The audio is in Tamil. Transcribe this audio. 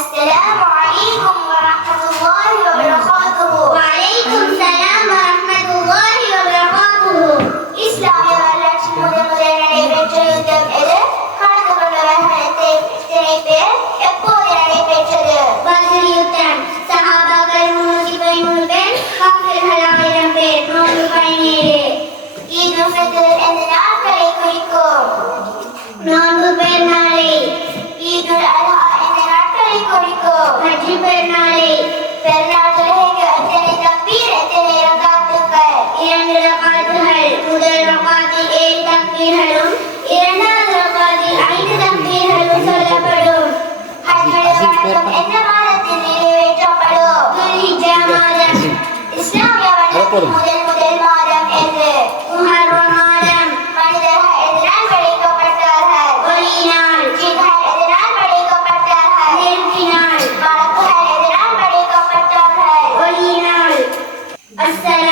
السلام عليكم ورحمة الله وبركاته. وعليكم السلام ورحمة الله وبركاته. இஸ்லாமிய வரலாற்றில் முதல் நடைபெற்ற யுத்தம் எது? கலந்து கொண்டவர்கள் எத்தனை பேர்? எப்போது நடைபெற்றது? பத்ர் யுத்தம். சஹாபாக்கள் 313 பேர், காஃபிர்கள் 1000 பேர். நோன்பு 17. ஈதுல் ஃபித்ர் எந்த நாட்களை குறிக்கும்? நோன்பு பெருநாளை. ஈதுல் அல்ஹா எந்த நாட்களை குறிக்கும்? ஹஜ் பெருநாளை. பெருநாள் தொழுகைக்கு எத்தனை தக்பீர், எத்தனை ரக்காத்துகள்? 2 ரக்காத்துகள். முதல் ரக்காத்தில் 7 தக்பீர்களும், இரண்டாவது ரக்காத்தில் 5 தக்பீர்களும் சொல்லப்படும். ஹஜ்ஜுடைய வணக்கம் எந்த மாதத்தில் நிறைவேற்றப்படும்? துல்ஹிஜ்ஜா மாதம். இஸ்லாமிய வருடத்தின் முதல் மாதம் எது? முஹர்ரம் மாதம். மனிதர்கள் எதனால் படைக்கப்பட்டார்கள்? ஒளியினால். ஜின்கள் எதனால் படைக்கப்பட்டார்கள்? நெருப்பினால். மலக்குகள் எதனால் படைக்கப்பட்டார்கள்? ஒளியினால். அஸ்ஸலாம்.